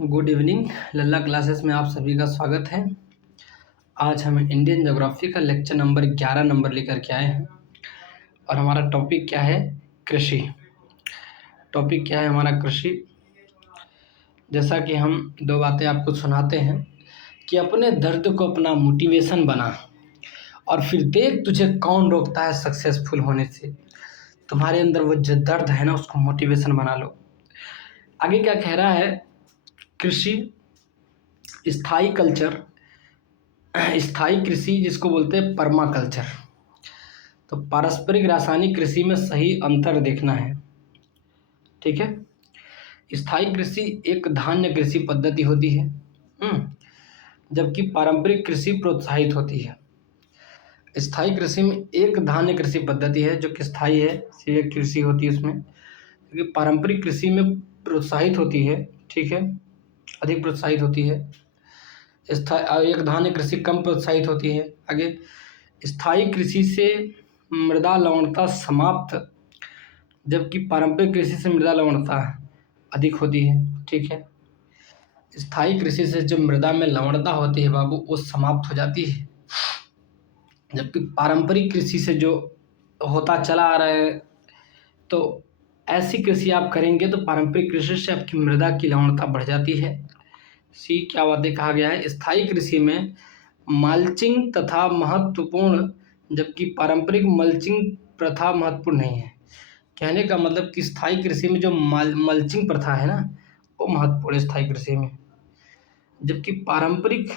Good evening. लल्ला classes में आप सभी का स्वागत है। आज हम इंडियन ज्योग्राफी का लेक्चर नंबर 11 नंबर लेकर के आए हैं और हमारा टॉपिक क्या है? कृषि। टॉपिक क्या है हमारा? कृषि। जैसा कि हम दो बातें आपको सुनाते हैं कि अपने दर्द को अपना मोटिवेशन बना और फिर देख तुझे कौन रोकता है सक्सेसफुल होने से। तुम्हारे अंदर वो जो दर्द है ना, उसको मोटिवेशन बना लो। आगे क्या कह रहा है? कृषि स्थायी कल्चर, स्थायी कृषि जिसको बोलते हैं पर्माकल्चर। तो पारस्परिक रासायनिक कृषि में सही अंतर देखना है। ठीक है। स्थायी कृषि एक धान्य कृषि पद्धति होती है, जबकि पारंपरिक कृषि प्रोत्साहित होती है। स्थायी कृषि में एक धान्य कृषि पद्धति है जो कि स्थायी है, ये कृषि होती है उसमें, क्योंकि पारंपरिक कृषि में प्रोत्साहित होती है। ठीक है, अधिक प्रोत्साहित होती है। एक धान्य कृषि कम प्रोत्साहित होती है। आगे, स्थायी कृषि से मृदा लवणता समाप्त, जबकि पारंपरिक कृषि से मृदा लवणता अधिक होती है। ठीक है, स्थायी कृषि से जो मृदा में लवणता होती है बाबू, वो समाप्त हो जाती है, जबकि पारंपरिक कृषि से जो होता चला आ रहा है, तो ऐसी कृषि आप करेंगे तो पारंपरिक कृषि से आपकी मृदा की लवणता बढ़ जाती है। सी क्या बातें कहा गया है? स्थायी कृषि में मल्चिंग तथा महत्वपूर्ण, जबकि पारंपरिक मल्चिंग प्रथा महत्वपूर्ण नहीं है। कहने का मतलब कि स्थायी कृषि में जो मल्चिंग प्रथा है ना, वो महत्वपूर्ण है स्थायी कृषि में, जबकि पारंपरिक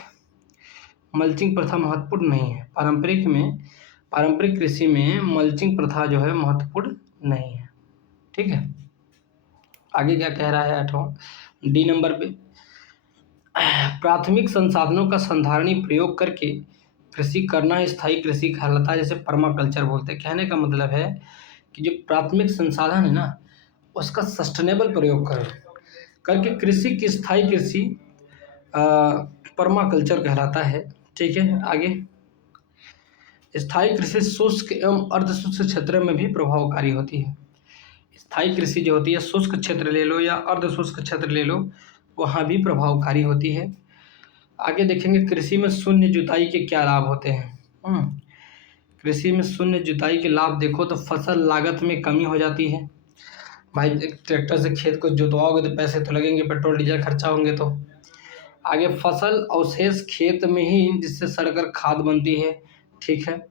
मल्चिंग प्रथा महत्वपूर्ण नहीं है। पारंपरिक कृषि में मल्चिंग प्रथा जो है महत्वपूर्ण नहीं है। ठीक है, आगे क्या कह रहा है? 8वां डी नंबर पे, प्राथमिक संसाधनों का संधारणी प्रयोग करके कृषि करना स्थायी कृषि कहलाता है, जैसे पर्माकल्चर बोलते हैं। कहने का मतलब है कि जो प्राथमिक संसाधन है ना, उसका सस्टेनेबल प्रयोग करके कृषि की स्थायी कृषि पर्माकल्चर कहलाता है। ठीक है, आगे, स्थायी कृषि शुष्क एवं अर्धशुष्क क्षेत्र में भी प्रभावकारी होती है। स्थायी कृषि जो होती है, शुष्क क्षेत्र ले लो या अर्धशुष्क क्षेत्र ले लो, वहाँ भी प्रभावकारी होती है। आगे देखेंगे कृषि में शून्य जुताई के क्या लाभ होते हैं। कृषि में शून्य जुताई के लाभ देखो तो फसल लागत में कमी हो जाती है। भाई ट्रैक्टर से खेत को जुतवाओगे तो पैसे तो लगेंगे, पेट्रोल डीजल खर्चा होंगे। तो आगे, फसल अवशेष खेत में ही जिससे सड़कर खाद बनती है। ठीक है,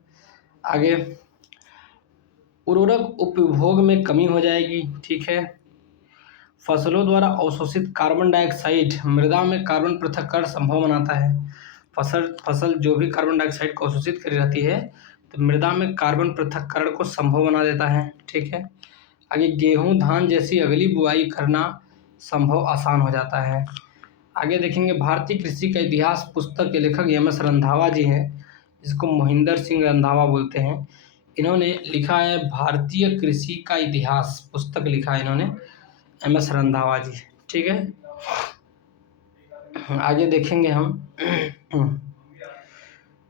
आगे, उर्वरक उपभोग में कमी हो जाएगी। ठीक है, फसलों द्वारा अवशोषित कार्बन डाइऑक्साइड मृदा में कार्बन पृथक्करण संभव बनाता है। फसल जो भी कार्बन डाइऑक्साइड को अवशोषित कर रहती है, तो मृदा में कार्बन पृथक्करण को संभव बना देता है। ठीक है, आगे, गेहूं धान जैसी अगली बुआई करना संभव आसान हो जाता है। आगे देखेंगे, भारतीय कृषि का इतिहास पुस्तक के लेखक एम.एस. रंधावा जी हैं, जिसको मोहिंदर सिंह रंधावा बोलते हैं। इन्होंने लिखा है भारतीय कृषि का इतिहास, पुस्तक लिखा है इन्होंने, एम.एस. रंधावा जी। ठीक है, आगे देखेंगे हम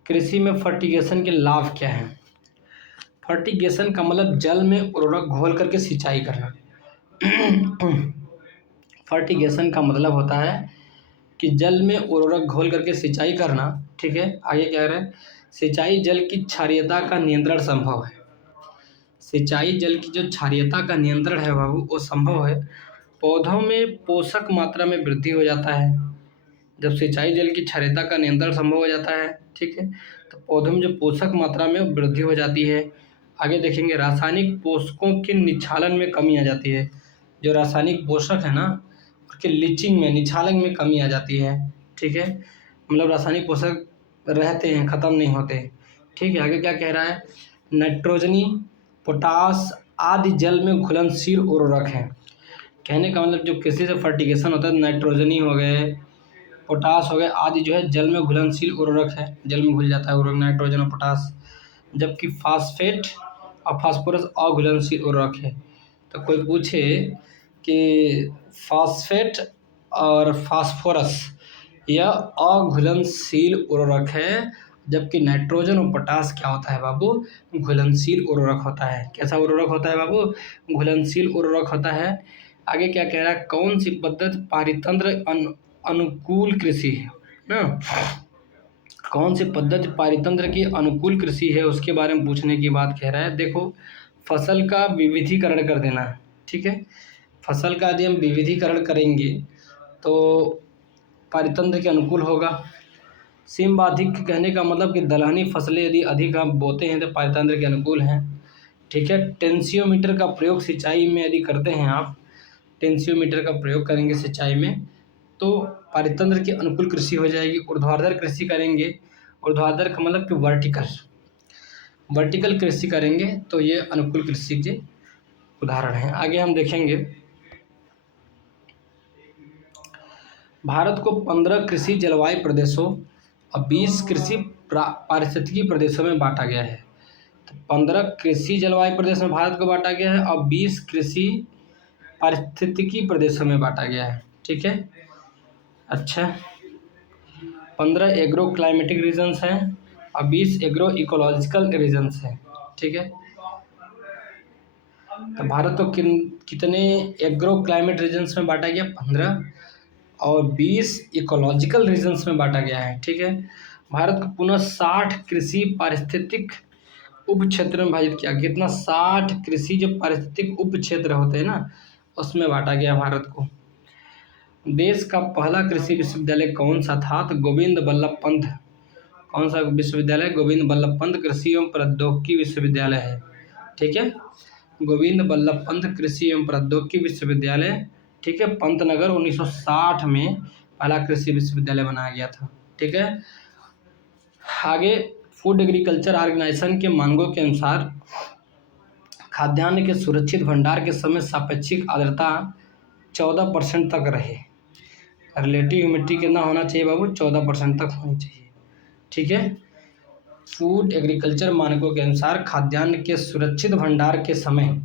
कृषि में फर्टिगेशन के लाभ क्या हैं। फर्टिगेशन का मतलब जल में उर्वरक घोल करके सिंचाई करना। फर्टिगेशन का मतलब होता है कि जल में उर्वरक घोल करके सिंचाई करना। ठीक है, आगे क्या कह रहे हैं? सिंचाई जल की क्षारीयता का नियंत्रण संभव है। सिंचाई जल की जो क्षारीयता का नियंत्रण है बाबू, वो संभव है। पौधों में पोषक मात्रा में वृद्धि हो जाता है जब सिंचाई जल की क्षारीयता का नियंत्रण संभव हो जाता है। ठीक है, तो पौधों में जो पोषक मात्रा में वृद्धि हो जाती है। आगे देखेंगे, रासायनिक पोषकों के निक्षालन में कमी आ जाती है। जो रासायनिक पोषक है ना, उसके लीचिंग में, निक्षालन में कमी आ जाती है। ठीक है, मतलब रासायनिक पोषक रहते हैं, ख़त्म नहीं होते। ठीक है, आगे क्या कह रहा है? नाइट्रोजनी, पोटास आदि जल में घुलनशील उर्वरक हैं। कहने का मतलब जो कृषि से फर्टिगेशन होता है, नाइट्रोजनी हो गए, पोटास हो गए आदि, जो है जल में घुलनशील उर्वरक है, जल में घुल जाता है उर्वरक, नाइट्रोजन और पोटास। जबकि फास्फेट और फास्फोरस अघुलनशील उर्वरक है। तो कोई पूछे कि फास्फेट और फास्फोरस यह अघुलनशील उर्वरक है, जबकि नाइट्रोजन और पोटास क्या होता है बाबू? घुलनशील उर्वरक होता है। कैसा उर्वरक होता है बाबू? घुलनशील उर्वरक होता है। आगे क्या कह रहा है? कौन सी पद्धति पारितंत्र अनुकूल कृषि है ना, कौन सी पद्धति पारितंत्र की अनुकूल कृषि है उसके बारे में पूछने की बात कह रहा है। देखो, फसल का विविधीकरण कर देना है, ठीक है। फसल का यदि हम विविधीकरण करेंगे तो पारितंत्र के अनुकूल होगा। सीमबाधिक कहने का मतलब कि दलहनी फसलें यदि अधिक हम बोते हैं तो पारितंत्र के अनुकूल हैं, ठीक है। टेंसियोमीटर का प्रयोग सिंचाई में यदि करते हैं आप, टेंसियोमीटर का प्रयोग करेंगे सिंचाई में तो पारितंत्र के अनुकूल कृषि हो जाएगी। ऊर्ध्वाधर कृषि करेंगे, ऊर्ध्वाधर का मतलब कि वर्टिकल कृषि करेंगे तो ये अनुकूल कृषि के उदाहरण हैं। आगे हम देखेंगे, भारत को 15 कृषि जलवायु प्रदेशों और 20 कृषि पारिस्थितिकी प्रदेशों में बांटा गया है। तो 15 कृषि जलवायु प्रदेश में भारत को बांटा गया है और 20 कृषि पारिस्थितिकी प्रदेशों में बांटा गया है, ठीक है। अच्छा, 15 एग्रो क्लाइमेटिक रीजन्स हैं और 20 एग्रो इकोलॉजिकल रीजन्स हैं, ठीक है। तो भारत को कितने एग्रो क्लाइमेट रीजन्स में बांटा गया? 15 और 20 इकोलॉजिकल रीजन्स में बांटा गया है, ठीक है। भारत को पुनः 60 कृषि पारिस्थितिक उप क्षेत्र में विभाजित किया। कितना? 60 कृषि जो पारिस्थितिक उप क्षेत्र होते हैं ना, उसमें बांटा गया भारत को। देश का पहला कृषि विश्वविद्यालय कौन सा था? तो गोविंद बल्लभ पंत। कौन सा विश्वविद्यालय? गोविंद बल्लभ पंत कृषि एवं प्रौद्योगिकी विश्वविद्यालय है, ठीक है। गोविंद बल्लभ पंत कृषि एवं प्रौद्योगिकी विश्वविद्यालय, ठीक है। पंतनगर 1960 में पहला कृषि विश्वविद्यालय बनाया गया था, ठीक है। आगे, फूड एग्रीकल्चर ऑर्गेनाइजेशन के मानकों के अनुसार खाद्यान्न के सुरक्षित भंडार के समय सापेक्षिक आर्द्रता 14% तक रहे। रिलेटिव ह्यूमिडिटी कितना होना चाहिए बाबू? 14% तक होनी चाहिए, ठीक है। फूड एग्रीकल्चर मानकों के अनुसार खाद्यान्न के सुरक्षित भंडार के समय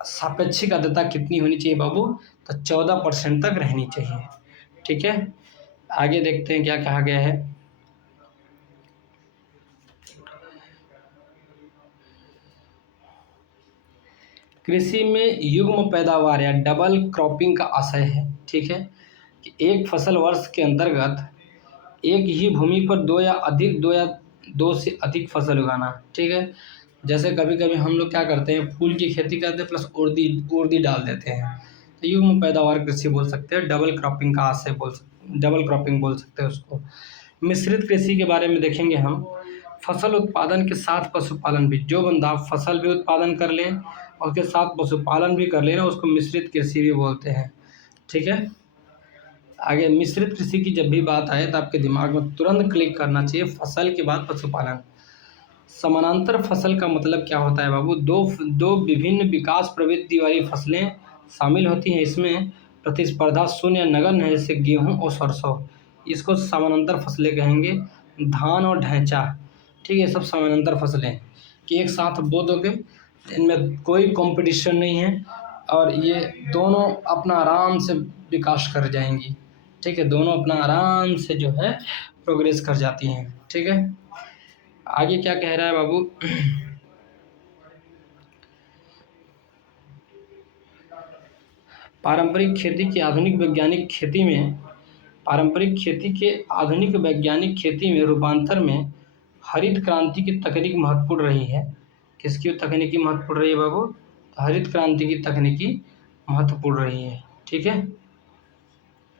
सापेक्षिक आर्द्रता कितनी होनी चाहिए बाबू? तो 14% तक रहनी चाहिए, ठीक है। आगे देखते हैं क्या कहा गया है। कृषि में युग्म पैदावार या डबल क्रॉपिंग का आशय है, ठीक है, कि एक फसल वर्ष के अंतर्गत एक ही भूमि पर दो से अधिक फसल उगाना, ठीक है। जैसे कभी कभी हम लोग क्या करते हैं, फूल की खेती करते हैं प्लस उर्दी डाल देते हैं, तो युग्म पैदावार कृषि बोल सकते हैं, डबल क्रॉपिंग का आशय डबल क्रॉपिंग बोल सकते हैं उसको। मिश्रित कृषि के बारे में देखेंगे हम। फसल उत्पादन के साथ पशुपालन भी, जो बंदा फसल भी उत्पादन कर ले और उसके साथ पशुपालन भी कर ले ना, उसको मिश्रित कृषि भी बोलते हैं, ठीक है। आगे, मिश्रित कृषि की जब भी बात आए तो आपके दिमाग में तुरंत क्लिक करना चाहिए फसल के बाद पशुपालन। समानांतर फसल का मतलब क्या होता है बाबू? दो विभिन्न विकास प्रवृत्ति वाली फसलें शामिल होती हैं इसमें, प्रतिस्पर्धा शून्य नगण्य है, जैसे गेहूं और सरसों, इसको समानांतर फसलें कहेंगे। धान और ढैंचा, ठीक है, सब समानांतर फसलें कि एक साथ बो दोगे, इनमें कोई कंपटीशन नहीं है और ये दोनों अपना आराम से विकास कर जाएंगी, ठीक है, दोनों अपना आराम से जो है प्रोग्रेस कर जाती हैं, ठीक है। आगे क्या कह रहा है बाबू? पारंपरिक खेती के आधुनिक वैज्ञानिक खेती में रूपांतर में हरित क्रांति की तकनीक महत्वपूर्ण रही है। किसकी तकनीकी महत्वपूर्ण रही है बाबू? हरित क्रांति की तकनीकी महत्वपूर्ण रही है, ठीक है।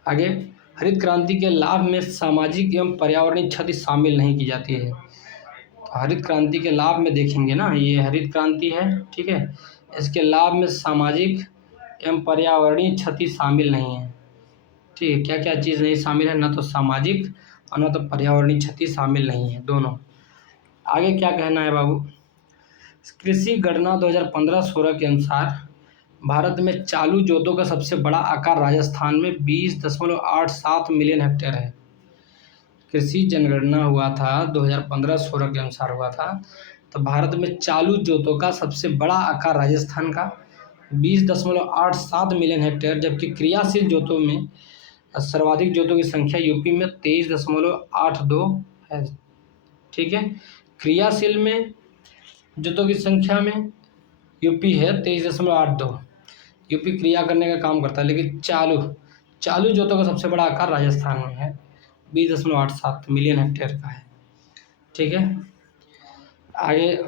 आगे, हरित क्रांति के लाभ में सामाजिक एवं पर्यावरणीय क्षति शामिल नहीं की जाती है। तो हरित क्रांति के लाभ में देखेंगे ना, ये हरित क्रांति है, ठीक है, इसके लाभ में सामाजिक एवं पर्यावरणीय क्षति शामिल नहीं है, ठीक है। क्या क्या चीज़ नहीं शामिल है? ना तो सामाजिक और ना तो पर्यावरणीय क्षति शामिल नहीं है, दोनों। आगे क्या कहना है बाबू? कृषि गणना 2015-16 के अनुसार भारत में चालू जोतों का सबसे बड़ा आकार राजस्थान में 20.87 मिलियन हेक्टेयर है। कृषि जनगणना हुआ था 2015-16 के अनुसार हुआ था, तो भारत में चालू जोतों का सबसे बड़ा आकार राजस्थान का 20.87 मिलियन हेक्टेयर, जबकि क्रियाशील जोतों में सर्वाधिक जोतों की संख्या यूपी में 23.82 है, ठीक है। क्रियाशील में जोतों की संख्या में यूपी है 23.82, यूपी क्रिया करने का काम करता है, लेकिन चालू जोतों का सबसे बड़ा आकार राजस्थान में है, 20.87 मिलियन हेक्टेयर का है। ठीक है, आगे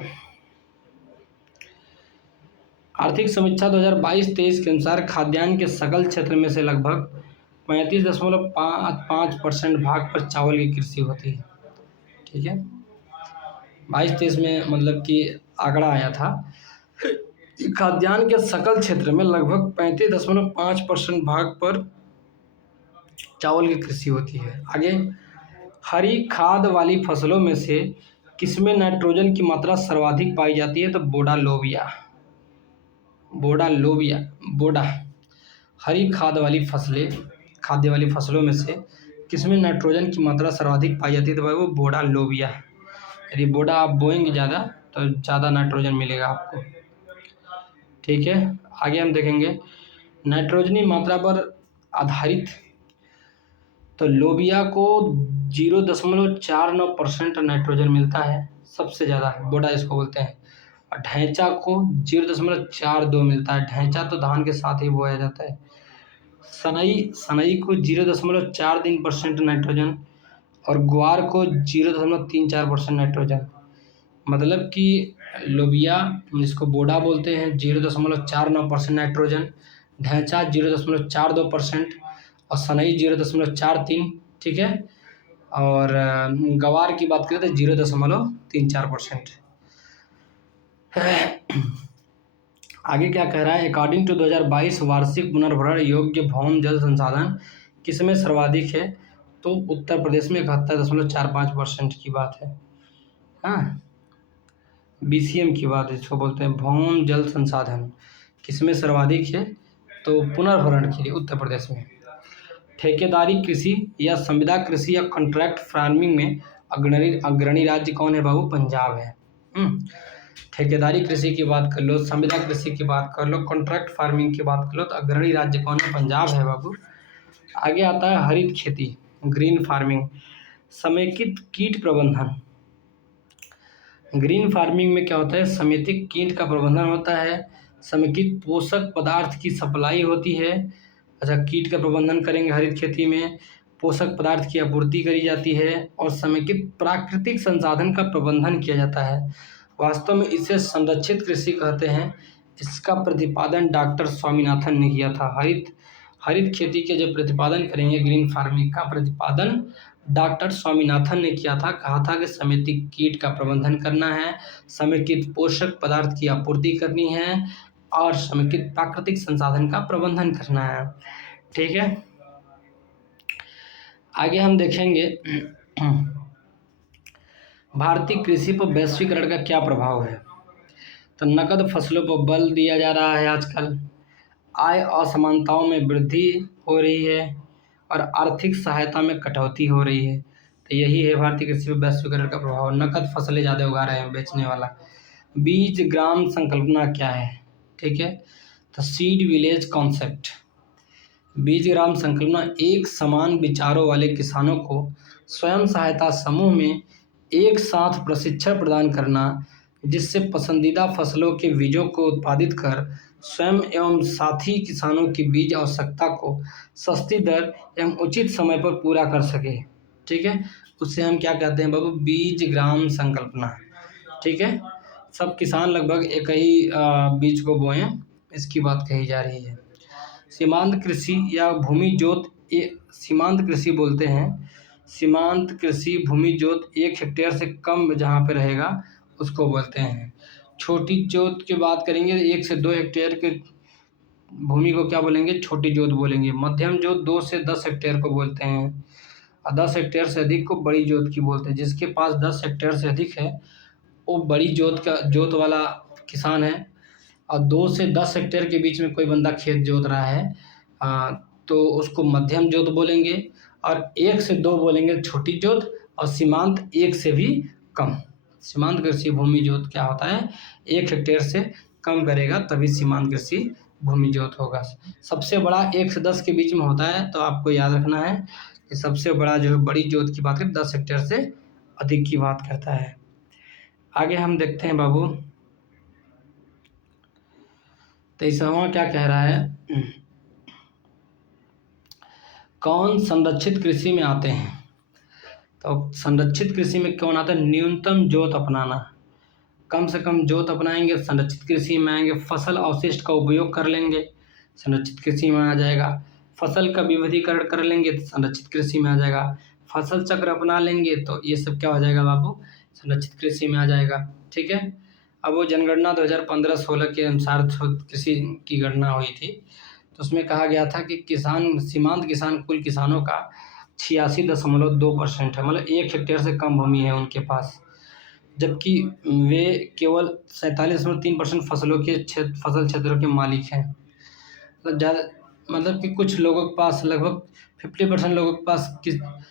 आर्थिक समीक्षा 2022-23 के अनुसार खाद्यान्न के सकल क्षेत्र में से लगभग 35.55% भाग पर चावल की कृषि होती है। ठीक है, 22-23 में मतलब कि आंकड़ा आया था, खाद्यान्न के सकल क्षेत्र में लगभग 35.5% भाग पर चावल की कृषि होती है। आगे, हरी खाद वाली फसलों में से किसमें नाइट्रोजन की मात्रा सर्वाधिक पाई जाती है? तो बोडा। हरी खाद्य वाली फसलों में से किसमें नाइट्रोजन की मात्रा सर्वाधिक पाई जाती है? तो भाई वो बोडा लोबिया। यदि बोडा आप बोएंगे ज़्यादा तो ज़्यादा नाइट्रोजन मिलेगा आपको। ठीक है, आगे हम देखेंगे नाइट्रोजनी मात्रा पर आधारित, तो लोबिया को 0.49% नाइट्रोजन मिलता है, सबसे ज़्यादा बोडा इसको बोलते हैं। और ढैंचा को 0.42 मिलता है, ढैंचा तो धान के साथ ही बोया जाता है। सनई को 0.43% नाइट्रोजन और ग्वार को 0.34% नाइट्रोजन। मतलब कि लोबिया जिसको बोडा बोलते हैं 0.49% नाइट्रोजन, ढैंचा 0.42% और सनई 0.43। ठीक है, और गवार की बात करें तो 0.34%। आगे क्या कह रहा है, अकॉर्डिंग टू 2022 वार्षिक पुनर्भरण योग्य भौम जल संसाधन किसमें सर्वाधिक है? तो उत्तर प्रदेश में 71.45% की बात है। हाँ, BCM की बात इसको बोलते हैं, भौम जल संसाधन किसमें सर्वाधिक है? तो पुनर्भरण के लिए उत्तर प्रदेश में। ठेकेदारी कृषि या संविदा कृषि या कॉन्ट्रैक्ट फार्मिंग में अग्रणी राज्य कौन है बाबू? पंजाब है। ठेकेदारी कृषि की बात कर लो, संविदा कृषि की बात कर लो, कॉन्ट्रैक्ट फार्मिंग की बात कर लो, तो अग्रणी राज्य कौन है? पंजाब है बाबू। आगे आता है हरित खेती, ग्रीन फार्मिंग। समेकित कीट प्रबंधन, ग्रीन फार्मिंग में क्या होता है? समेकित कीट का प्रबंधन होता है, समेकित पोषक पदार्थ की सप्लाई होती है। अच्छा, कीट का प्रबंधन करेंगे हरित खेती में, पोषक पदार्थ की आपूर्ति करी जाती है और समेकित प्राकृतिक संसाधन का प्रबंधन किया जाता है। वास्तव में इसे संरक्षित कृषि कहते हैं। इसका प्रतिपादन डॉक्टर स्वामीनाथन ने किया था। हरित खेती के जब प्रतिपादन करेंगे, ग्रीन फार्मिंग का प्रतिपादन डॉक्टर स्वामीनाथन ने किया था। कहा था कि समेकित कीट का प्रबंधन करना है, समेकित पोषक पदार्थ की आपूर्ति करनी है और समेकित प्राकृतिक संसाधन का प्रबंधन करना है। ठीक है, आगे हम देखेंगे भारतीय कृषि पर वैश्वीकरण का क्या प्रभाव है? तो नकद फसलों पर बल दिया जा रहा है आजकल, आय असमानताओं में वृद्धि हो रही है और आर्थिक सहायता में कटौती हो रही है। तो यही है भारतीय कृषि पर वैश्वीकरण का प्रभाव। नकद फसलें ज़्यादा उगा रहे हैं बेचने वाला। बीज ग्राम संकल्पना क्या है? ठीक है, तो सीड विलेज कॉन्सेप्ट। बीज ग्राम संकल्पना एक समान विचारों वाले किसानों को स्वयं सहायता समूह में एक साथ प्रशिक्षण प्रदान करना, जिससे पसंदीदा फसलों के बीजों को उत्पादित कर स्वयं एवं साथी किसानों की बीज आवश्यकता को सस्ती दर एवं उचित समय पर पूरा कर सके। ठीक है, उससे हम क्या कहते हैं बाबू? बीज ग्राम संकल्पना। ठीक है, सब किसान लगभग एक ही बीज को बोएं, इसकी बात कही जा रही है। सीमांत कृषि या भूमि जोत, सीमांत कृषि बोलते हैं। सीमांत कृषि भूमि जोत 1 हेक्टेयर से कम जहाँ पे रहेगा उसको बोलते हैं। छोटी जोत की बात करेंगे 1 से 2 हेक्टेयर के भूमि को क्या बोलेंगे? छोटी जोत बोलेंगे। मध्यम जोत 2 से 10 हेक्टेयर को बोलते हैं और 10 हेक्टेयर से अधिक को बड़ी जोत की बोलते हैं। जिसके पास 10 हेक्टेयर से अधिक है वो बड़ी जोत वाला किसान है। और 2 से 10 हेक्टेयर के बीच में कोई बंदा खेत जोत रहा है तो उसको मध्यम जोत बोलेंगे और 1 से 2 बोलेंगे छोटी जोत और सीमांत 1 से भी कम। सीमांत कृषि भूमि जोत क्या होता है? 1 हेक्टेयर से कम करेगा तभी सीमांत कृषि भूमि जोत होगा। सबसे बड़ा 1 से 10 के बीच में होता है, तो आपको याद रखना है कि सबसे बड़ा जो है बड़ी जोत की बात करें 10 हेक्टेयर से अधिक की बात करता है। आगे हम देखते हैं बाबू, 23वां क्या कह रहा है? कौन संरक्षित कृषि में आते हैं? तो संरक्षित कृषि में कौन आता है? न्यूनतम जोत अपनाना, कम से कम जोत अपनाएंगे संरक्षित कृषि में आएंगे। फसल अवशिष्ट का उपयोग कर लेंगे, संरक्षित कृषि में आ जाएगा। फसल का विविधीकरण कर लेंगे तो संरक्षित कृषि में आ जाएगा। फसल चक्र अपना लेंगे तो ये सब क्या हो जाएगा बाबू? संरक्षित कृषि में आ जाएगा। ठीक है। अब वो जनगणना 2015-16 के अनुसार कृषि की गणना हुई थी, तो उसमें कहा गया था कि सीमांत किसान कुल किसानों का 86.2% है, मतलब 1 हेक्टेयर से कम भूमि है उनके पास, जबकि वे केवल 47.3% फसल क्षेत्रों के मालिक हैं। मतलब ज़्यादा, मतलब कि कुछ लोगों के पास लगभग 50% लोगों के पास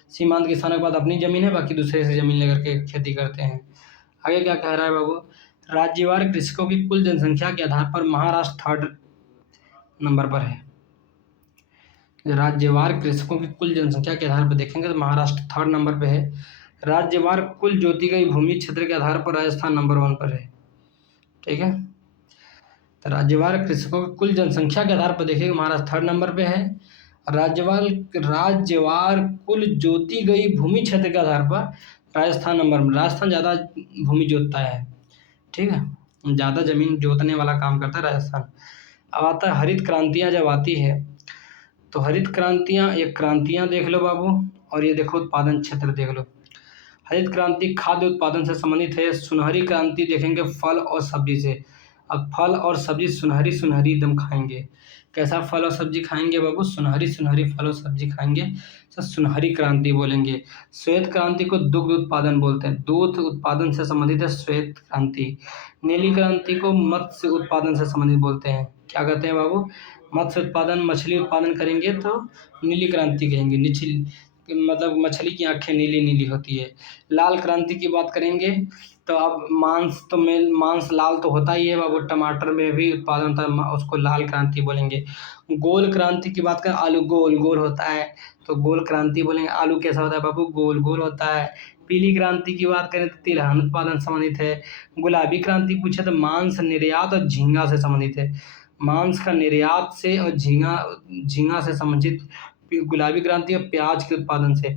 सीमांत किसानों के पास अपनी ज़मीन है, बाकी दूसरे से ज़मीन लेकर के खेती करते हैं। आगे क्या कह रहा है बाबू? राज्यवार कृषकों की कुल जनसंख्या के आधार पर महाराष्ट्र 3rd नंबर पर है। राज्यवार कृषकों की कुल जनसंख्या के आधार पर देखेंगे तो महाराष्ट्र 3rd नंबर पे है। राज्यवार कुल जोती गई भूमि क्षेत्र के आधार पर राजस्थान नंबर 1 पर है। ठीक है। तो राज्यवार कृषकों की कुल जनसंख्या के आधार पर देखिए महाराष्ट्र 3rd नंबर पे है। राज्यवार कुल जोती गई भूमि क्षेत्र के आधार पर राजस्थान नंबर में, राजस्थान ज़्यादा भूमि जोतता है। ठीक है, ज़्यादा जमीन जोतने वाला काम करता है राजस्थान। अब आता है हरित क्रांतियाँ जब आती है, तो हरित क्रांतियाँ, ये क्रांतियाँ देख लो बाबू, और ये देखो उत्पादन क्षेत्र देख लो। हरित क्रांति खाद्य उत्पादन से संबंधित है। सुनहरी क्रांति देखेंगे फल और सब्जी से। अब फल और सब्जी सुनहरी सुनहरी एकदम खाएंगे। कैसा फल और सब्जी खाएंगे बाबू? सुनहरी सुनहरी फल और सब्जी खाएंगे, तो सुनहरी क्रांति बोलेंगे। श्वेत क्रांति को दुग्ध उत्पादन बोलते हैं, दूध उत्पादन से संबंधित है श्वेत क्रांति। नीली क्रांति को मत्स्य उत्पादन से संबंधित बोलते हैं। क्या कहते हैं बाबू? मत्स्य उत्पादन, मछली उत्पादन करेंगे तो नीली क्रांति कहेंगे। नीची मतलब मछली की आंखें नीली नीली होती है। लाल क्रांति की बात करेंगे तो अब मांस लाल तो होता ही है बाबू, टमाटर में भी उत्पादन होता है, उसको लाल क्रांति बोलेंगे। गोल क्रांति की बात करें, आलू गोल गोल होता है तो गोल क्रांति बोलेंगे। आलू कैसा होता है बाबू? गोल गोल होता है। पीली क्रांति की बात करें तो तिलहन उत्पादन संबंधित है। गुलाबी क्रांति पूछे तो मांस निर्यात और झींगा से संबंधित है। मांस का निर्यात से और झींगा से संबंधित गुलाबी क्रांति और प्याज के उत्पादन से।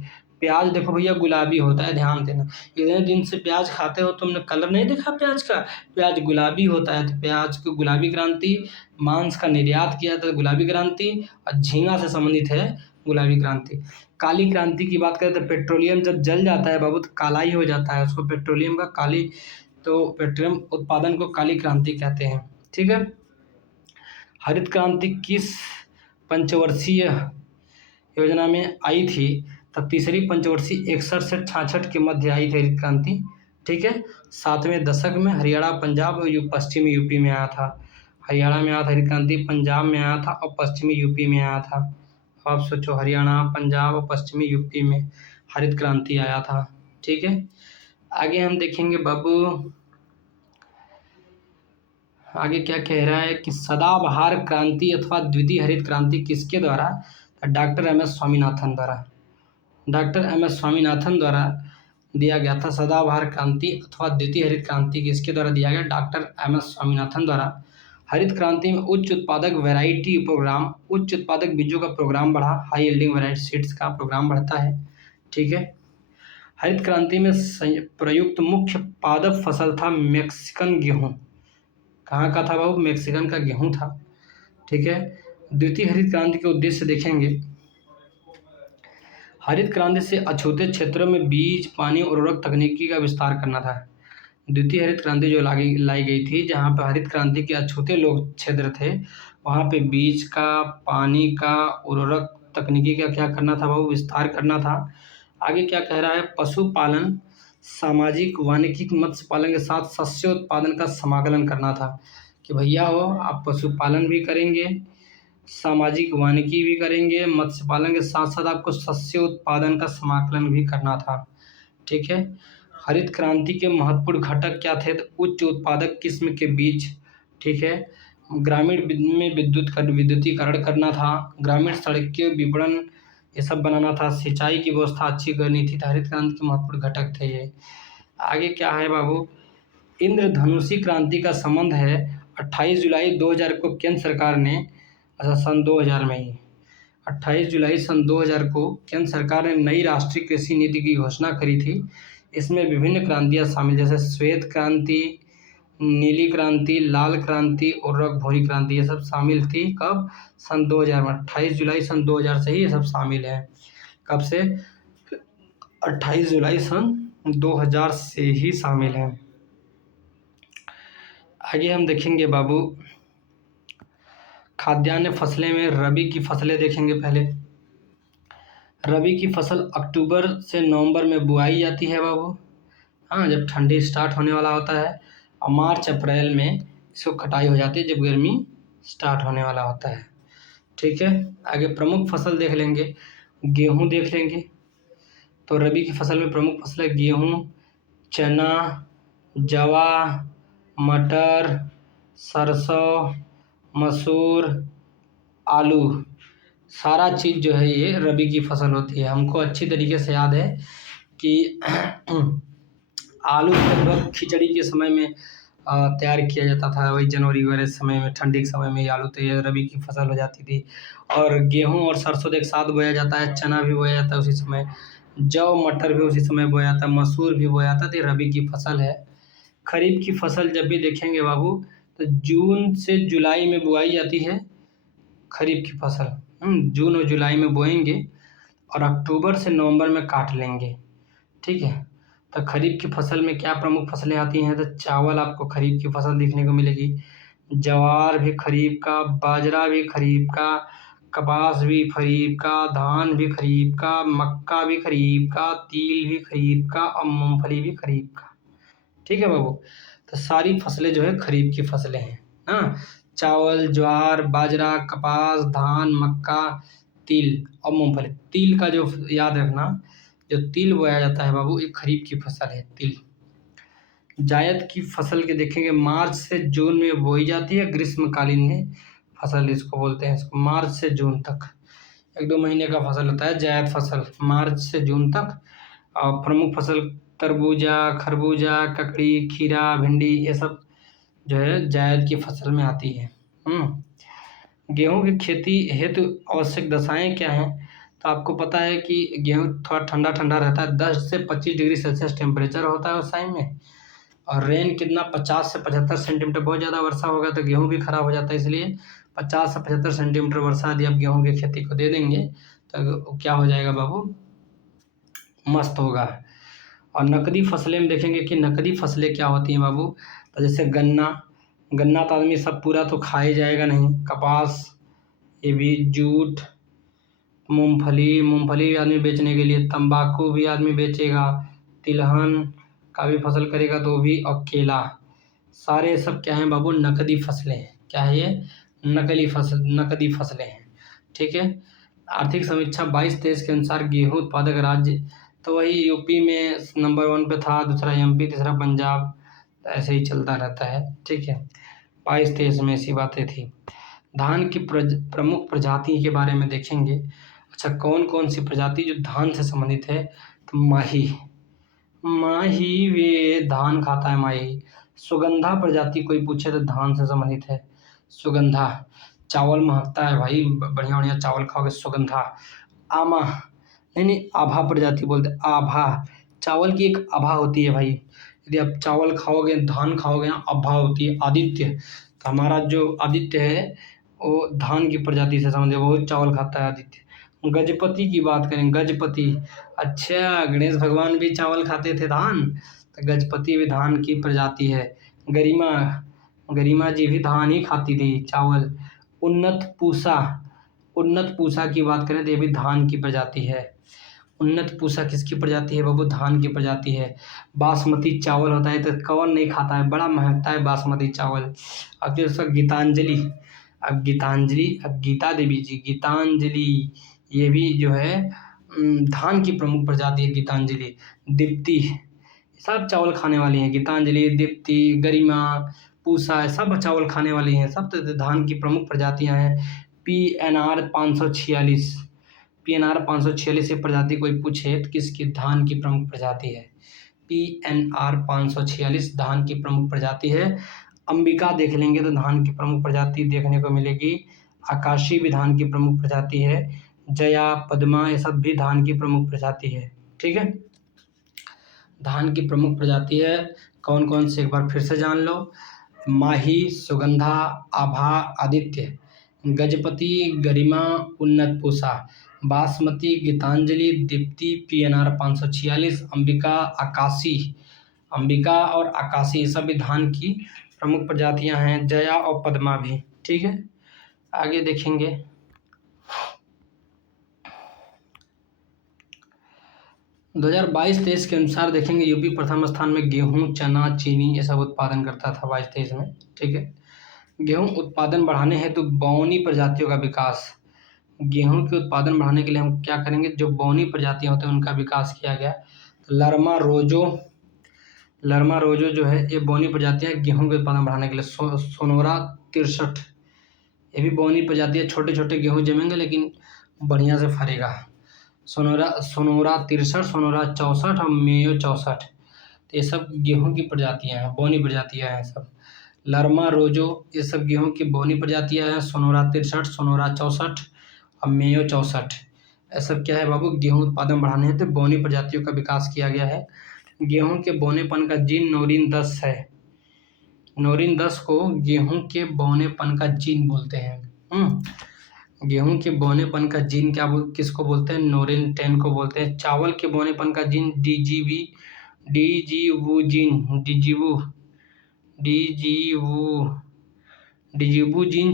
प्याज देखो भैया गुलाबी होता है, ध्यान देना। इतने दिन से प्याज खाते हो, तुमने कलर नहीं देखा प्याज का? प्याज गुलाबी होता है, तो प्याज को गुलाबी क्रांति। मांस का निर्यात किया था गुलाबी क्रांति, और झींगा से संबंधित है गुलाबी क्रांति। काली क्रांति की बात करें तो पेट्रोलियम जब जल जाता है बाबू तो काला ही हो जाता है, उसको पेट्रोलियम का काली, तो पेट्रोलियम उत्पादन को काली क्रांति कहते हैं। ठीक है। हरित क्रांति किस पंचवर्षीय योजना में आई थी? तब तीसरी पंचवर्षीय 61 से 66 के मध्य आई थी हरित क्रांति। ठीक है। 7वें दशक में हरियाणा, पंजाब और पश्चिमी यूपी में आया था। हरियाणा में आया था हरित क्रांति, पंजाब में आया था और पश्चिमी यूपी में आया था। आप सोचो, हरियाणा, पंजाब और पश्चिमी यूपी में हरित क्रांति आया था। ठीक है। आगे हम देखेंगे बाबू, आगे क्या कह रहा है कि सदाबहार क्रांति अथवा द्वितीय हरित क्रांति किसके द्वारा? डॉक्टर एम एस स्वामीनाथन द्वारा। डॉक्टर एम एस स्वामीनाथन द्वारा दिया गया था सदाबहार क्रांति अथवा द्वितीय हरित क्रांति किसके द्वारा दिया गया? डॉक्टर एम एस स्वामीनाथन द्वारा। हरित क्रांति में उच्च उत्पादक वैरायटी प्रोग्राम, उच्च उत्पादक बीजों का प्रोग्राम बढ़ा, हाई यील्डिंग वैरायटी सीड्स का प्रोग्राम बढ़ता है। ठीक है। हरित क्रांति में प्रयुक्त मुख्य पादप फसल था मैक्सिकन गेहूँ। कहाँ का था बाबू? मैक्सिकन का गेहूँ था। ठीक है। द्वितीय हरित क्रांति के उद्देश्य देखेंगे। हरित क्रांति से अछूते क्षेत्रों में बीज, पानी, उर्वरक तकनीकी का विस्तार करना था। द्वितीय हरित क्रांति जो लाई गई थी, जहाँ पर हरित क्रांति के अछूते लोग क्षेत्र थे, वहाँ पे बीज का, पानी का, उर्वरक तकनीकी का क्या करना था बाबू? विस्तार करना था। आगे क्या कह रहा है? पशुपालन, सामाजिक, वानिकी, मत्स्य पालन के साथ शस्य उत्पादन का समाकलन करना था। कि भैया हो आप पशुपालन भी करेंगे, सामाजिक वानिकी भी करेंगे, मत्स्य पालन के साथ साथ आपको शस्य उत्पादन का समाकलन भी करना था। ठीक है। हरित क्रांति के महत्वपूर्ण घटक क्या थे? तो उच्च उत्पादक किस्म के बीज। ठीक है। ग्रामीण में विद्युतीकरण करना था, ग्रामीण सड़कें, विपणन, ये सब बनाना था, सिंचाई की व्यवस्था अच्छी करनी थी। हरित क्रांति के महत्वपूर्ण घटक थे ये। आगे क्या है बाबू? इंद्रधनुषी क्रांति का संबंध है 28 जुलाई 2000 को केंद्र सरकार ने, अच्छा सन 2000 में ही 28 जुलाई सन 2000 को केंद्र सरकार ने नई राष्ट्रीय कृषि नीति की घोषणा करी थी। इसमें विभिन्न क्रांतियाँ शामिल, जैसे श्वेत क्रांति, नीली क्रांति, लाल क्रांति और भूरी क्रांति, ये सब शामिल थी। कब? सन 2000 में। 28 जुलाई सन 2000 से ही ये सब शामिल है। कब से? 28 जुलाई सन 2000 से ही शामिल है। आगे हम देखेंगे बाबू, खाद्यान्न फसलें में रबी की फसलें देखेंगे। पहले रबी की फसल अक्टूबर से नवंबर में बुआई जाती है बाबू, हाँ, जब ठंडी स्टार्ट होने वाला होता है, और मार्च अप्रैल में इसको कटाई हो जाती है जब गर्मी स्टार्ट होने वाला होता है। ठीक है, आगे प्रमुख फसल देख लेंगे, गेहूं देख लेंगे। तो रबी की फसल में प्रमुख फसलें गेहूं, चना, जवा, मटर, सरसों, मसूर, आलू, सारा चीज़ जो है ये रबी की फसल होती है। हमको अच्छी तरीके से याद है कि आलू लगभग खिचड़ी के समय में तैयार किया जाता था, वही जनवरी वगैरह समय में, ठंडी के समय में ये आलू तो ये रबी की फसल हो जाती थी। और गेहूं और सरसों एक साथ बोया जाता है, चना भी बोया जाता है उसी समय, जौ मटर भी उसी समय बोया जाता है, मसूर भी बोया जाता है। तो ये रबी की फसल है। खरीफ की फसल जब भी देखेंगे बाबू तो जून से जुलाई में बुआई जाती है खरीफ की फसल। जून और जुलाई में बोएंगे और अक्टूबर से नवंबर में काट लेंगे। ठीक है, तो खरीफ की फसल में क्या प्रमुख फसलें आती हैं? तो चावल आपको खरीफ की फसल देखने को मिलेगी, ज्वार भी खरीफ का, बाजरा भी खरीफ का, कपास भी खरीफ का, धान भी खरीफ का, मक्का भी खरीफ का, तिल भी खरीफ का और मूंगफली भी खरीफ का। ठीक है बाबू, तो सारी फसलें जो है खरीफ की फसलें हैं। हाँ, चावल, ज्वार, बाजरा, कपास, धान, मक्का, तिल और मूंगफली। तिल का जो याद रखना, जो तिल बोया जाता है बाबू, ये खरीफ की फसल है तिल। जायद की फसल के देखेंगे, मार्च से जून में बोई जाती है, ग्रीष्मकालीन में फसल इसको बोलते हैं। इसको मार्च से जून तक 1-2 महीने का फसल होता है जायद फसल, मार्च से जून तक। और प्रमुख फसल तरबूजा, खरबूजा, ककड़ी, खीरा, भिंडी, ये सब जो है जायद की फसल में आती है। गेहूं की खेती हेतु आवश्यक दशाएं क्या हैं? तो आपको पता है कि गेहूं थोड़ा ठंडा ठंडा रहता है, 10 से 25 डिग्री सेल्सियस टेम्परेचर होता है उस टाइम में। और रेन कितना, 50 से 75 सेंटीमीटर, बहुत ज़्यादा वर्षा होगा तो गेहूं भी खराब हो जाता है। इसलिए 50 से 75 सेंटीमीटर वर्षा यदि आप गेहूं की खेती को दे देंगे तो क्या हो जाएगा बाबू? मस्त होगा। और नकदी फसलें में देखेंगे कि नकदी फसलें क्या होती हैं बाबू। तो जैसे गन्ना, गन्ना तो आदमी सब पूरा तो खा ही जाएगा नहीं, कपास, ये भी, जूट, मूंगफली, मूंगफली भी आदमी बेचने के लिए, तंबाकू भी आदमी बेचेगा, तिलहन का भी फसल करेगा तो भी, और केला, सारे सब क्या हैं बाबू? नकदी फसलें हैं। क्या है ये? नकदी फसलें हैं। ठीक है, आर्थिक समीक्षा 22-23 के अनुसार गेहूं उत्पादक राज्य, तो वही यूपी में नंबर 1 पे था, दूसरा एमपी, तीसरा पंजाब, ऐसे ही चलता रहता है। ठीक है, 22-23 में ऐसी बातें थी। धान की प्रमुख प्रजाति के बारे में देखेंगे। अच्छा, कौन कौन सी प्रजाति जो धान से संबंधित है? तो माही, माही वे धान खाता है माही। सुगंधा प्रजाति कोई पूछे तो धान से संबंधित है, सुगंधा, चावल महकता है भाई, बढ़िया बढ़िया चावल खाओगे, सुगंधा। आमा, नहीं, आभा प्रजाति बोलते, आभा, चावल की एक आभा होती है भाई। यदि आप चावल खाओगे, धान खाओगे ना, आभा होती है। आदित्य, तो हमारा जो आदित्य है वो धान की प्रजाति से संबंधित, बहुत चावल खाता है आदित्य। गजपति की बात करें, गजपति, अच्छा, गणेश भगवान भी चावल खाते थे, धान, तो गजपति भी धान की प्रजाति है। गरिमा, गरिमा जी भी धान ही खाती थी, चावल। उन्नत पूसा, उन्नत पूसा की बात करें तो ये भी धान की प्रजाति है। उन्नत पूसा किसकी प्रजाति है बाबू? धान की प्रजाति है। बासमती चावल होता है तो कौन नहीं खाता है, बड़ा महकता है बासमती चावल। अब जो गीतांजलि, अब गीता देवी जी, गीतांजलि, ये भी जो है धान की प्रमुख प्रजाति है, गीतांजलि। दीप्ति, सब चावल खाने वाली हैं, गीतांजलि, दीप्ति, गरिमा, पूसा, सब चावल खाने वाली हैं, सब तो धान की प्रमुख प्रजातियां हैं। PNR 546, PNR 546 ये प्रजाति कोई पूछे तो किसकी? धान की प्रमुख प्रजाति है। PNR 546 धान की प्रमुख प्रजाति है। अंबिका देख लेंगे तो धान की प्रमुख प्रजाति देखने को मिलेगी। आकाशी भी धान की प्रमुख प्रजाति है। जया, पद्मा, ये सब भी धान की प्रमुख प्रजाति है। ठीक है, धान की प्रमुख प्रजाति है कौन कौन से, एक बार फिर से जान लो। माही, सुगंधा, आभा, आदित्य, गजपति, गरिमा, उन्नत पूसा, बासमती, गीतांजलि, दीप्ति, पीएनआर 546, अंबिका, आकाशी। अंबिका और आकाशी ये सभी धान की प्रमुख प्रजातियां हैं, जया और पद्मा भी। ठीक है, आगे देखेंगे। 2022-23 के अनुसार देखेंगे यूपी प्रथम स्थान में गेहूं, चना, चीनी ये सब उत्पादन करता था 22-23 में। ठीक है, गेहूं उत्पादन बढ़ाने हेतु बौनी प्रजातियों का विकास। गेहूं के उत्पादन बढ़ाने के लिए हम क्या करेंगे, जो बौनी प्रजातियां होते हैं उनका विकास किया गया। तो लरमा रोजो जो है ये बौनी प्रजातियां गेहूं के उत्पादन बढ़ाने के लिए। सोनोरा 63 ये भी बौनी प्रजाति है, छोटे छोटे गेहूं जमेंगे लेकिन बढ़िया से फरेगा। सोनोरा 63, सोनोरा 64 और मेयो 64, तो ये सब गेहूं की प्रजातियां हैं, बौनी प्रजातियां हैं सब। लरमा रोजो ये सब गेहूं की बौनी प्रजातियां हैं, सोनोरा 63, सोनोरा 64 और मेयो 64। ये सब क्या है बाबू, गेहूं उत्पादन बढ़ाने हेतु बौनी प्रजातियों का विकास किया गया है। गेहूं के बौनेपन का जीन नोरिन 10 है। नोरिन 10 को गेहूं के बौनेपन का जीन बोलते हैं। गेहूं के बौनेपन का जीन किसको बोलते हैं, नोरिन 10 को बोलते हैं। चावल के बौनेपन का जीन डिजीवू जीन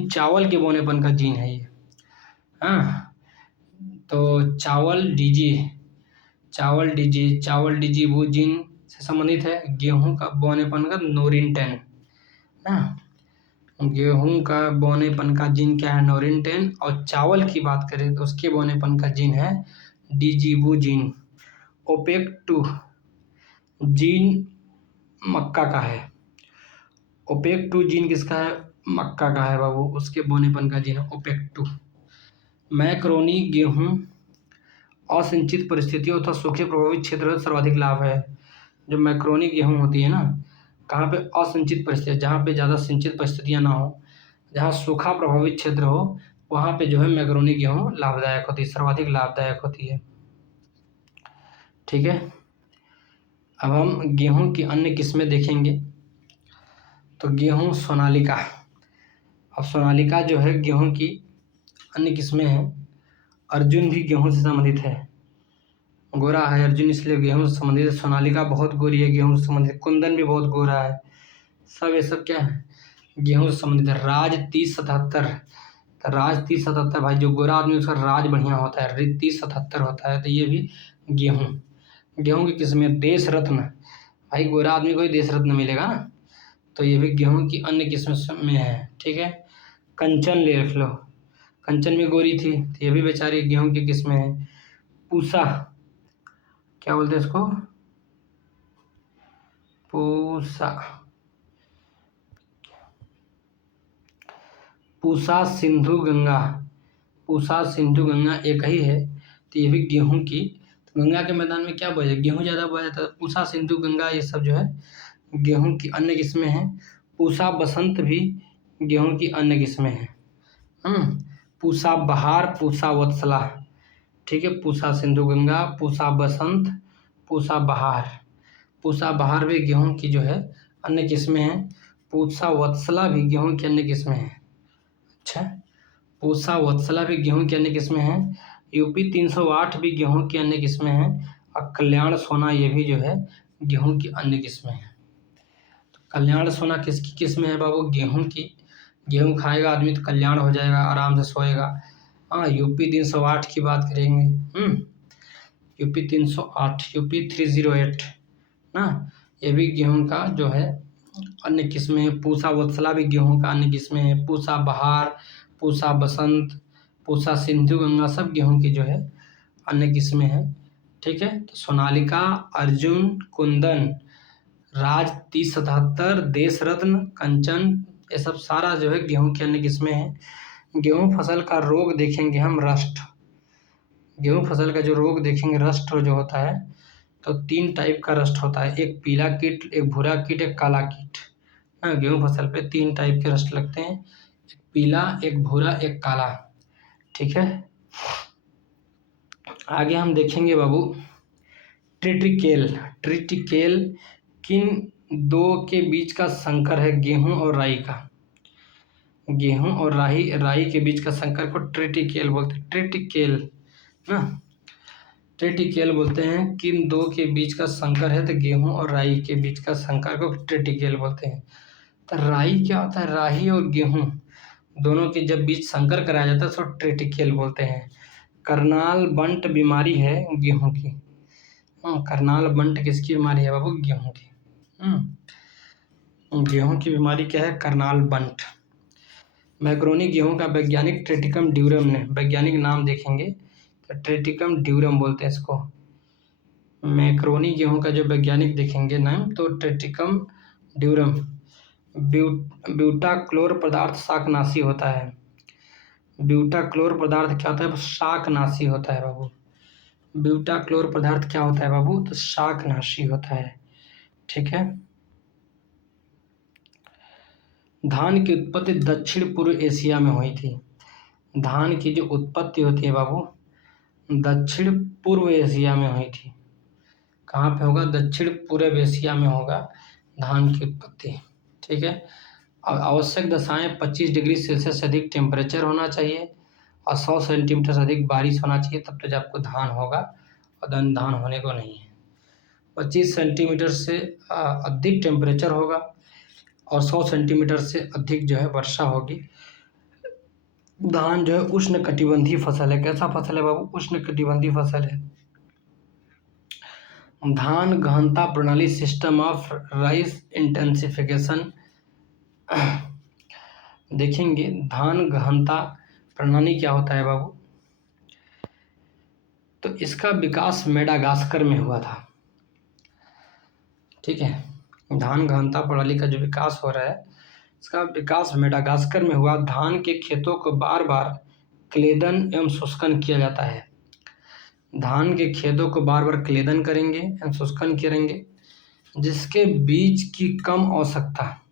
चावल के बौनेपन का जीन है ये। हाँ, तो चावल डिजीवू जीन से संबंधित है। गेहूं का बौनेपन का नोरिन 10। गेहूं का बौनेपन का जीन क्या है, नोरिन 10। और चावल की बात करें तो उसके बौनेपन का जीन है डिजीवू जीन। ओपेक 2 जीन मक्का का है। ओपेक 2 जीन किसका है, मक्का का है बाबू, उसके बौनेपन का जीन है ओपेक 2। मैक्रोनी गेहूं असिंचित परिस्थितियों तथा सूखे प्रभावित क्षेत्र में सर्वाधिक लाभ है। जो मैक्रोनी गेहूं होती है ना, कहाँ पे असिंचित परिस्थितियाँ, जहाँ पे ज़्यादा सिंचित परिस्थितियाँ ना हो, जहाँ सूखा प्रभावित क्षेत्र हो, वहाँ पे जो है मैक्रोनी गेहूं लाभदायक होती है, सर्वाधिक लाभदायक होती है। ठीक है, अब हम गेहूं की अन्य किस्में देखेंगे। तो गेहूं सोनालिका, अब सोनालिका जो है गेहूं की अन्य किस्में हैं। अर्जुन भी गेहूं से संबंधित है, गोरा है अर्जुन इसलिए गेहूं से संबंधित है। सोनालिका बहुत गोरी है, गेहूं से संबंधित। कुंदन भी बहुत गोरा है, सब ये सब क्या है, गेहूं से संबंधित है। राज 3077, तो राज 3077 भाई, जो गोरा आदमी उसका राज बढ़िया होता है, 3077 होता है। तो ये भी गेहूं की किस्में। देश रत्न भाई, गोरा आदमी को ही देश रत्न मिलेगा ना, तो ये भी गेहूं की अन्य किस्म में है। ठीक है, कंचन ले रख लो, कंचन भी गोरी थी, तो ये भी बेचारी गेहूं की किस्में है। पूसा, क्या बोलते हैं इसको, पूसा सिंधु गंगा एक ही है, तो ये भी गेहूं की। तो गंगा के मैदान में क्या बोया जाए, गेहूं ज़्यादा बोया जाता है। पूसा सिंधु गंगा ये सब जो है गेहूं की अन्य किस्में हैं। पूसा बसंत भी गेहूं की अन्य किस्में हैं। पूसा बहार, पूसा वत्सला। ठीक है, पूसा सिंधु गंगा, पूसा बसंत, पूसा बहार भी गेहूं की जो है अन्य किस्में हैं। पूसा वत्सला भी गेहूं की अन्य किस्में हैं। अच्छा, पूसा वत्सला भी गेहूं की अन्य किस्में हैं। यूपी 308 भी गेहूं की अन्य किस्में हैं। और कल्याण सोना ये भी जो है गेहूं की अन्य किस्में हैं। तो कल्याण सोना किसकी किस्में है बाबू, गेहूं की। गेहूं खाएगा आदमी तो कल्याण हो जाएगा, आराम से सोएगा। हाँ, यूपी 308 की बात करेंगे। यूपी 308, यूपी 308 ना, ये भी गेहूं का जो है अन्य किस्में हैं। पूसा वत्सला भी गेहूं का अन्य किस्में हैं। पूसा बहार, पूसा बसंत, पूसा सिंधु गंगा सब गेहूं की जो है अन्य किस्में हैं। ठीक है, तो सोनालिका, अर्जुन, कुंदन, राज 3077, देश रत्न, कंचन, ये सब सारा जो है गेहूं की अन्य किस्में हैं। गेहूं फसल का रोग देखेंगे हम, रस्ट। गेहूं फसल का जो रोग देखेंगे, रस्ट जो होता है, तो 3 टाइप का रस्ट होता है। एक पीला कीट, एक भूरा कीट, एक काला कीट। हाँ, गेहूं फसल पे 3 टाइप के रस्ट लगते हैं, एक पीला, एक भूरा, एक काला। ठीक है, आगे हम देखेंगे बाबू ट्रिटिकेल। ट्रिटिकेल किन दो के बीच का संकर है गेहूं और राई का? गेहूं और राई राई के बीच का संकर को ट्रिटिकेल बोलते हैं। ट्रिटिकेल ना, ट्रिटिकेल बोलते हैं। किन दो के बीच का संकर है तो गेहूं और राई के बीच का संकर को ट्रिटिकेल बोलते हैं। तो राई क्या होता है? राई और गेहूं दोनों के जब बीच संकर कराया जाता है तो ट्रिटिकेल बोलते हैं। करनाल बंट बीमारी है गेहूं की। करनाल बंट किसकी बीमारी है बाबू? गेहूं की। गेहूं की बीमारी क्या है? करनाल बंट। मैक्रोनी गेहूं का वैज्ञानिक ट्रिटिकम ड्यूरम ने, वैज्ञानिक नाम देखेंगे तो ट्रिटिकम ड्यूरम बोलते हैं इसको। मैक्रोनी गेहूं का जो वैज्ञानिक देखेंगे नाम तो ट्रिटिकम ड्यूरम। ब्यूटाक्लोर पदार्थ शाकनाशी होता है। ब्यूटाक्लोर पदार्थ क्या होता है? शाकनाशी होता है बाबू। ब्यूटाक्लोर पदार्थ क्या होता है बाबू? तो शाकनाशी होता है। ठीक है। धान की उत्पत्ति दक्षिण पूर्व एशिया में हुई थी। धान की जो उत्पत्ति होती है बाबू दक्षिण पूर्व एशिया में हुई थी। कहाँ पे होगा? दक्षिण पूर्व एशिया में होगा धान की उत्पत्ति। ठीक है। और आवश्यक दशाएं 25 डिग्री सेल्सियस से अधिक टेम्परेचर होना चाहिए और 100 सेंटीमीटर से अधिक बारिश होना चाहिए, तब तो आपको धान होगा, और धान होने को नहीं है। 25 सेंटीमीटर से अधिक टेम्परेचर होगा और 100 सेंटीमीटर से अधिक जो है वर्षा होगी। धान जो है उष्ण कटिबंधीय फसल है। कैसा फसल है बाबू? उष्ण कटिबंधीय फसल है। धान गहनता प्रणाली सिस्टम ऑफ राइस इंटेंसिफिकेशन देखेंगे। धान गहनता प्रणाली क्या होता है बाबू? तो इसका विकास मेडागास्कर में हुआ था। ठीक है। धान गहनता प्रणाली का जो विकास हो रहा है इसका विकास मेडागास्कर में हुआ। धान के खेतों को बार बार क्लेदन एवं शुष्कन किया जाता है। धान के खेतों को बार बार क्लेदन करेंगे एवं शुष्कन करेंगे जिससे बीज की कम आवश्यकता,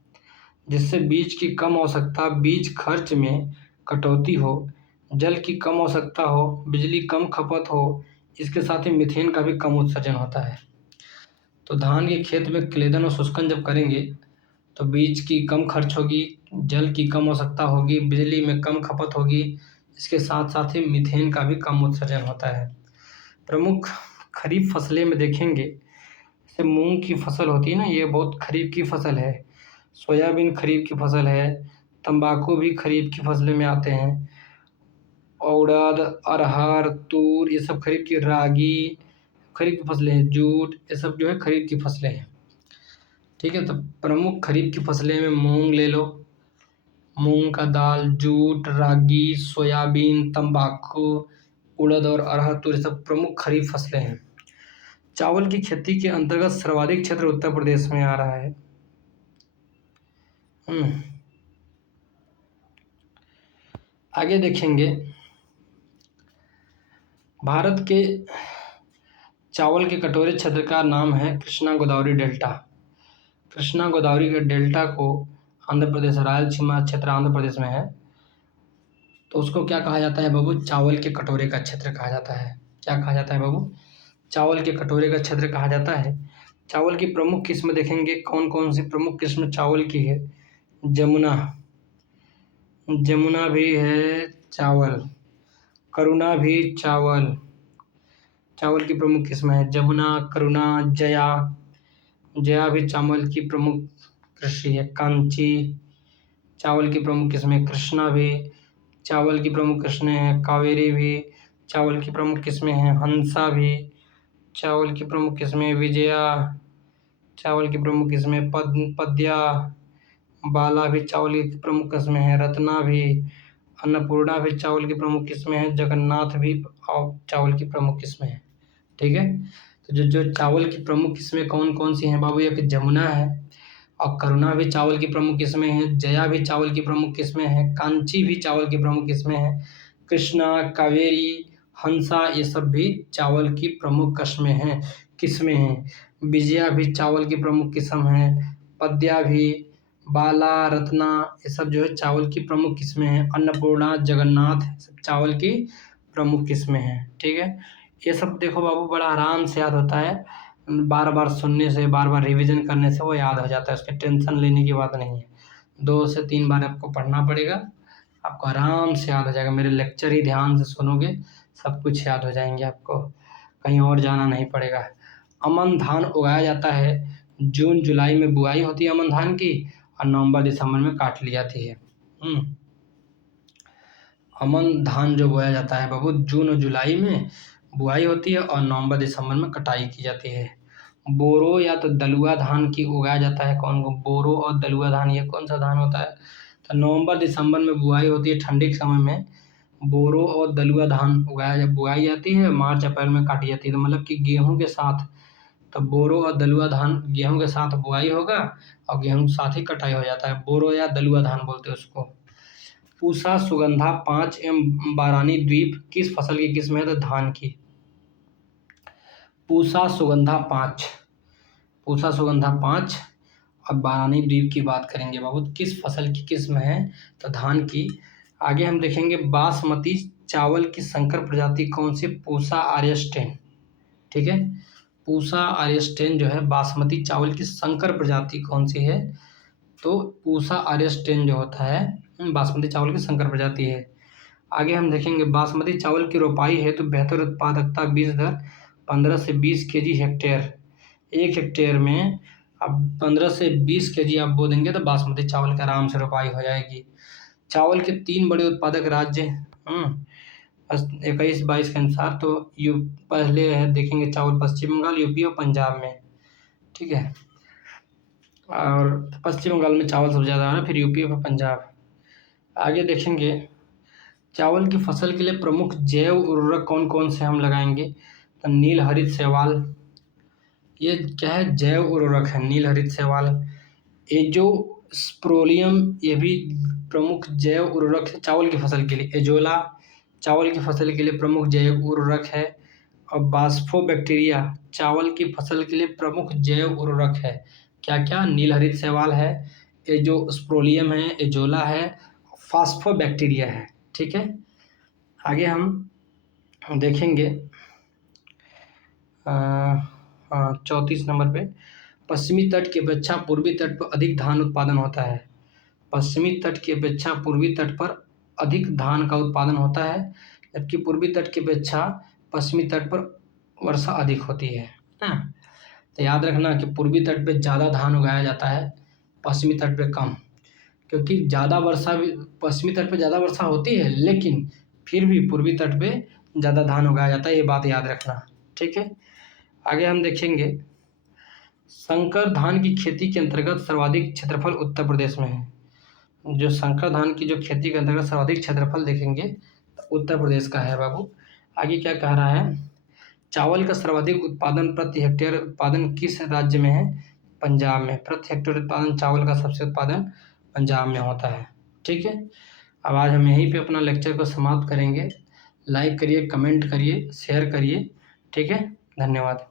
बीज खर्च में कटौती हो, जल की कम आवश्यकता हो, बिजली कम खपत हो, इसके साथ ही मीथेन का भी कम उत्सर्जन होता है। तो धान के खेत में क्लेदन और शुष्कन जब करेंगे तो बीज की कम खर्च होगी, जल की कम आवश्यकता होगी, बिजली में कम खपत होगी, इसके साथ साथ ही मीथेन का भी कम उत्सर्जन होता है। प्रमुख खरीफ फसलें में देखेंगे, जैसे मूंग की फसल होती है ना, ये बहुत खरीफ की फसल है। सोयाबीन खरीफ की फसल है। तंबाकू भी खरीफ की फसलें में आते हैं। उड़द, अरहर, तूर ये सब खरीफ की, रागी खरीफ की फसलें हैं। जूट ये सब जो है खरीफ की फसलें हैं। ठीक है। तो प्रमुख खरीफ की फसलें में मूंग ले लो, मूंग का दाल, जूट, रागी, सोयाबीन, तंबाकू, उड़द और अरहर, तूर ये सब प्रमुख खरीफ फसलें हैं। चावल की खेती के अंतर्गत सर्वाधिक क्षेत्र उत्तर प्रदेश में आ रहा है। आगे देखेंगे भारत के चावल के कटोरे क्षेत्र का नाम है कृष्णा गोदावरी डेल्टा। कृष्णा गोदावरी के डेल्टा को आंध्र प्रदेश, रायलसीमा क्षेत्र आंध्र प्रदेश में है, तो उसको क्या कहा जाता है बाबू? चावल के कटोरे का क्षेत्र कहा जाता है। क्या कहा जाता है बाबू? चावल के कटोरे का क्षेत्र कहा जाता है। चावल की प्रमुख किस्म देखेंगे, कौन कौन सी प्रमुख किस्म चावल की है? जमुना भी है चावल, करुणा भी चावल की प्रमुख किस्म है। जमुना, करुणा, जया भी चावल की प्रमुख कृषि है। कांची चावल की प्रमुख किस्में। कृष्णा भी चावल की प्रमुख किस्में हैं। कावेरी भी चावल की प्रमुख किस्में हैं। हंसा भी चावल की प्रमुख किस्में। विजया चावल की प्रमुख किस्में। पद्या, बाला भी चावल की प्रमुख किस्में हैं। रत्ना भी, अन्नपूर्णा भी चावल की प्रमुख किस्में हैं। जगन्नाथ भी चावल की प्रमुख किस्में हैं। ठीक है। तो जो चावल की प्रमुख किस्में कौन कौन सी हैं बाबू? एक जमुना है, और करुणा भी चावल की प्रमुख किस्में हैं। जया भी चावल की प्रमुख किस्में हैं। कांची भी चावल की प्रमुख किस्में हैं। कृष्णा, कावेरी, हंसा ये सब भी चावल की प्रमुख किस्में हैं। विजया भी चावल की प्रमुख किस्म है। पद्या भी, बाला, रत्ना ये सब जो है चावल की प्रमुख किस्में हैं। अन्नपूर्णा, जगन्नाथ सब चावल की प्रमुख किस्में हैं। ठीक है। ये सब देखो बाबू बड़ा आराम से याद होता है, बार बार सुनने से, बार बार रिवीजन करने से वो याद हो जाता है, उसकी टेंशन लेने की बात नहीं है। 2 से 3 बार आपको पढ़ना पड़ेगा, आपको आराम से याद हो जाएगा। मेरे लेक्चर ही ध्यान से सुनोगे, सब कुछ याद हो जाएंगे आपको, कहीं और जाना नहीं पड़ेगा। अमन धान उगाया जाता है, जून जुलाई में बुआई होती है अमन धान की, और नवंबर दिसंबर में काट ली जाती है। अमन धान जो बोया जाता है बाबू, जून और जुलाई में बुआई होती है और नवंबर दिसंबर में कटाई की जाती है। बोरो या तो दलुआ धान की उगाया जाता है, कौन को बोरो और दलुआ धान, ये कौन सा धान होता है? तो नवंबर दिसंबर में बुआई होती है, ठंडी के समय में बोरो और दलुआ धान बुआई जाती है, मार्च अप्रैल में काटी जाती है। तो मतलब कि गेहूं के साथ, तो बोरो और दलुआ धान गेहूं के साथ बुआई होगा और गेहूं के साथ ही कटाई हो जाता है, बोरो या दलुआ धान बोलते हैं उसको। पूसा सुगंधा 5 एवं बारानी द्वीप किस फसल की किस्म है? तो धान की। पूसा सुगंधा 5, पूसा सुगंधा 5 और बारानी द्वीप की बात करेंगे बाबू, किस फसल की किस्म है? तो धान की। आगे हम देखेंगे बासमती चावल की संकर प्रजाति कौन सी? पूसा आर्यस्टेन। ठीक है, पूसा आर्यस्टेन जो है बासमती चावल की संकर प्रजाति कौन सी है? तो पूसा आर्यस्टेन जो होता है बासमती चावल की संकर प्रजाति है। आगे हम देखेंगे बासमती चावल की रोपाई है तो बेहतर उत्पादकता बीज दर 15 से 20 केजी हेक्टेयर। 1 हेक्टेयर में अब 15 से 20 केजी आप बो देंगे तो बासमती चावल की आराम से रोपाई हो जाएगी। चावल के 3 बड़े उत्पादक राज्य 21-22 के अनुसार, तो पहले है देखेंगे चावल पश्चिम बंगाल, यूपी और पंजाब में। ठीक है, और पश्चिम बंगाल में चावल सबसे ज़्यादा है, फिर यूपी और पंजाब। आगे देखेंगे चावल की फसल के लिए प्रमुख जैव उर्वरक कौन कौन से हम लगाएंगे? तो नील हरित शैवाल, ये क्या है? जैव उर्वरक है नील हरित शैवाल। एजोस्प्रोलियम, ये भी प्रमुख जैव उर्वरक है चावल की फसल के लिए। एजोला चावल की फसल के लिए प्रमुख जैव उर्वरक है। और बास्फोबैक्टीरिया चावल की फसल के लिए प्रमुख जैव उर्वरक है। क्या क्या? नील हरित शैवाल है, एजोस्प्रोलियम है, एजोला है, फास्फोबैक्टीरिया है। ठीक है, आगे हम देखेंगे 34 नंबर पे, पश्चिमी तट की अपेक्षा पूर्वी तट पर अधिक धान उत्पादन होता है। पश्चिमी तट की अपेक्षा पूर्वी तट पर अधिक धान का उत्पादन होता है, जबकि पूर्वी तट की अपेक्षा पश्चिमी तट पर वर्षा अधिक होती है ना। तो याद रखना कि पूर्वी तट पे ज़्यादा धान उगाया जाता है, पश्चिमी तट पे कम, क्योंकि ज़्यादा वर्षा भी पश्चिमी तट पे ज़्यादा वर्षा होती है, लेकिन फिर भी पूर्वी तट पे ज़्यादा धान उगाया जाता है, ये बात याद रखना। ठीक है, आगे हम देखेंगे संकर धान की खेती के अंतर्गत सर्वाधिक क्षेत्रफल उत्तर प्रदेश में है। जो संकर धान की जो खेती के अंतर्गत सर्वाधिक क्षेत्रफल देखेंगे तो उत्तर प्रदेश का है बाबू। आगे क्या कह रहा है? चावल का सर्वाधिक उत्पादन प्रति हेक्टेयर उत्पादन किस राज्य में है? पंजाब में। प्रति हेक्टेयर उत्पादन चावल का सबसे उत्पादन पंजाब में होता है। ठीक है, अब आज हम यहीं पे अपना लेक्चर को समाप्त करेंगे। लाइक करिए, कमेंट करिए, शेयर करिए। ठीक है, धन्यवाद।